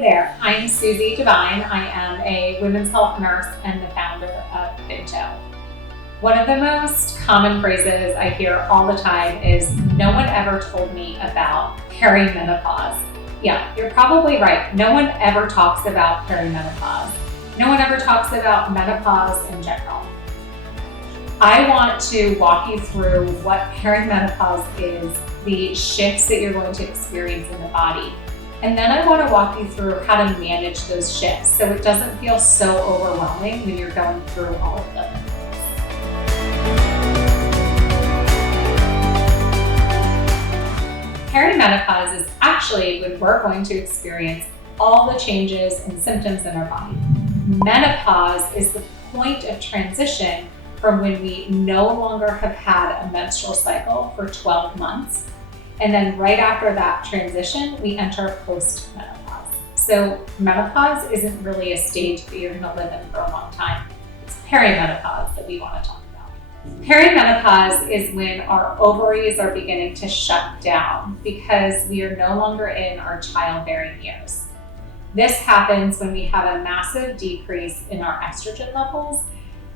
there, I'm Susie Devine. I am a women's health nurse and the founder of Binto. One of the most common phrases I hear all the time is, no one ever told me about perimenopause. Yeah, you're probably right. No one ever talks about perimenopause. No one ever talks about menopause in general. I want to walk you through what perimenopause is, the shifts that you're going to experience in the body. And then I want to walk you through how to manage those shifts so it doesn't feel so overwhelming when you're going through all of them. Perimenopause is actually when we're going to experience all the changes and symptoms in our body. Menopause is the point of transition from when we no longer have had a menstrual cycle for 12 months. And then right after that transition, we enter post-menopause. So menopause isn't really a stage that you're gonna live in for a long time. It's perimenopause that we wanna talk about. Perimenopause is when our ovaries are beginning to shut down because we are no longer in our childbearing years. This happens when we have a massive decrease in our estrogen levels,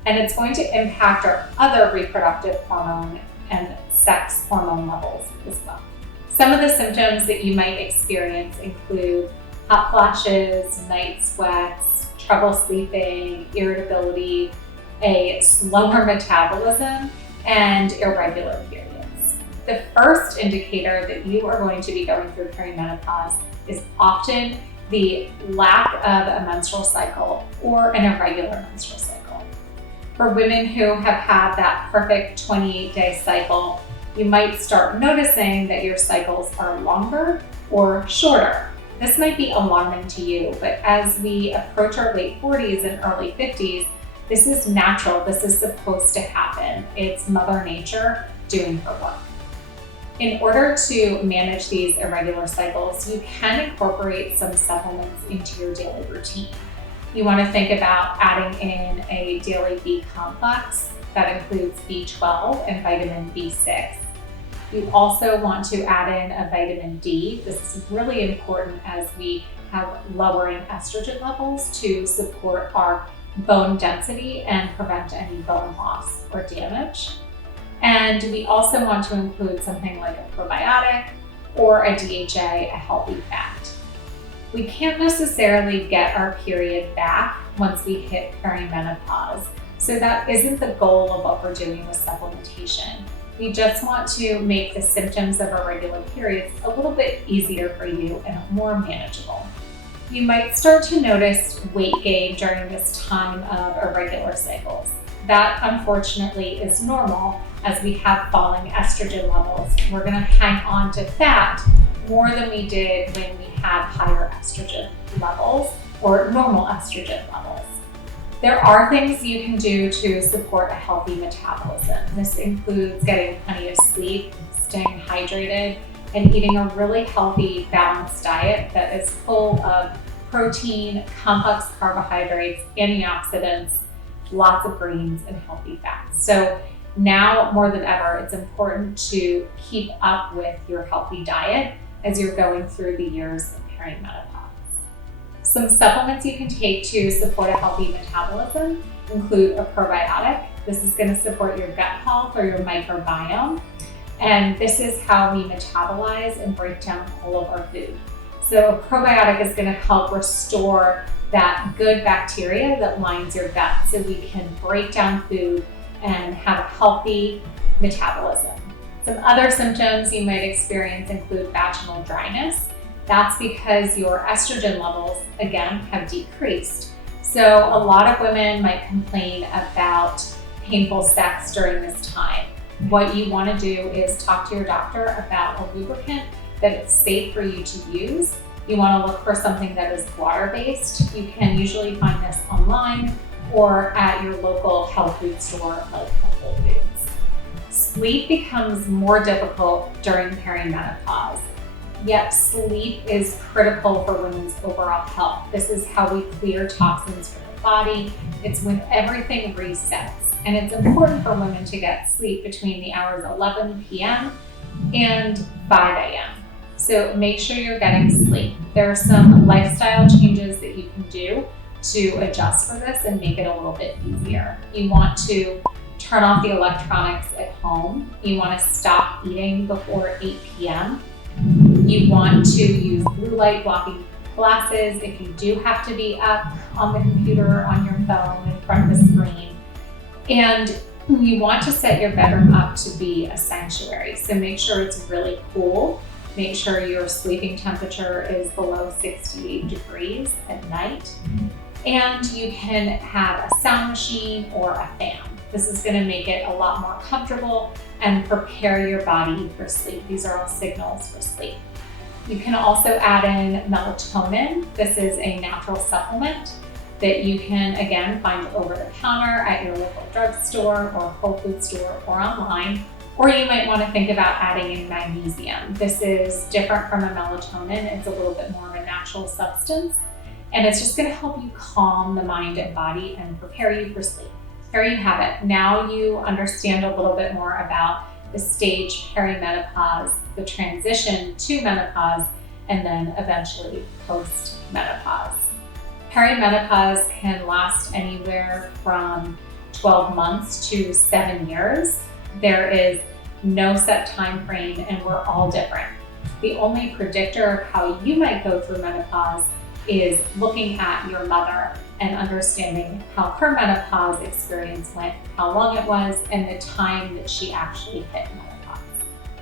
and it's going to impact our other reproductive hormone and sex hormone levels as well. Some of the symptoms that you might experience include hot flashes, night sweats, trouble sleeping, irritability, a slower metabolism, and irregular periods. The first indicator that you are going to be going through perimenopause is often the lack of a menstrual cycle or an irregular menstrual cycle. For women who have had that perfect 28-day cycle, you might start noticing that your cycles are longer or shorter. This might be alarming to you, but as we approach our late 40s and early 50s, this is natural. This is supposed to happen. It's Mother Nature doing her work. In order to manage these irregular cycles, you can incorporate some supplements into your daily routine. You want to think about adding in a daily B complex that includes B12 and vitamin B6. You also want to add in a vitamin D. This is really important as we have lowering estrogen levels to support our bone density and prevent any bone loss or damage. And we also want to include something like a probiotic or a DHA, a healthy fat. We can't necessarily get our period back once we hit perimenopause, so that isn't the goal of what we're doing with supplementation. We just want to make the symptoms of irregular periods a little bit easier for you and more manageable. You might start to notice weight gain during this time of irregular cycles. That, unfortunately, is normal as we have falling estrogen levels. We're going to hang on to fat more than we did when we had higher estrogen levels or normal estrogen levels. There are things you can do to support a healthy metabolism. This includes getting plenty of sleep, staying hydrated, and eating a really healthy, balanced diet that is full of protein, complex carbohydrates, antioxidants, lots of greens, and healthy fats. So now more than ever, it's important to keep up with your healthy diet as you're going through the years of perimenopause. Some supplements you can take to support a healthy metabolism include a probiotic. This is going to support your gut health or your microbiome. And this is how we metabolize and break down all of our food. So a probiotic is going to help restore that good bacteria that lines your gut so we can break down food and have a healthy metabolism. Some other symptoms you might experience include vaginal dryness. That's because your estrogen levels, again, have decreased. So a lot of women might complain about painful sex during this time. What you want to do is talk to your doctor about a lubricant that it's safe for you to use. You want to look for something that is water-based. You can usually find this online or at your local health food store like Whole Foods. Sleep becomes more difficult during perimenopause. Yet sleep is critical for women's overall health. This is how we clear toxins from the body. It's when everything resets. And it's important for women to get sleep between the hours 11 p.m. and 5 a.m. So make sure you're getting sleep. There are some lifestyle changes that you can do to adjust for this and make it a little bit easier. You want to turn off the electronics at home. You want to stop eating before 8 p.m. You want to use blue light blocking glasses if you do have to be up on the computer or on your phone in front of the screen. And you want to set your bedroom up to be a sanctuary. So make sure it's really cool. Make sure your sleeping temperature is below 68 degrees at night. And you can have a sound machine or a fan. This is going to make it a lot more comfortable and prepare your body for sleep. These are all signals for sleep. You can also add in melatonin. This is a natural supplement that you can, again, find over the counter at your local drugstore or Whole Foods store or online. Or you might want to think about adding in magnesium. This is different from a melatonin. It's a little bit more of a natural substance, and it's just going to help you calm the mind and body and prepare you for sleep. There you have it. Now you understand a little bit more about the stage perimenopause, the transition to menopause, and then eventually post-menopause. Perimenopause can last anywhere from 12 months to 7 years. There is no set time frame, and we're all different. The only predictor of how you might go through menopause is looking at your mother and understanding how her menopause experience went, how long it was, and the time that she actually hit menopause.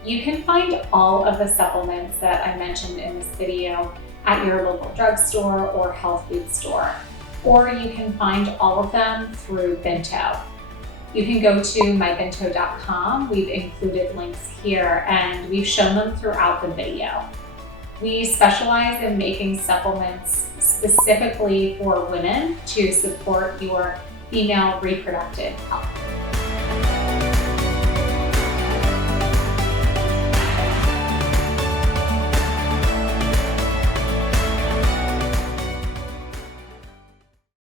You can find all of the supplements that I mentioned in this video at your local drugstore or health food store, or you can find all of them through Binto. You can go to mybinto.com. We've included links here, and we've shown them throughout the video. We specialize in making supplements specifically for women to support your female reproductive health.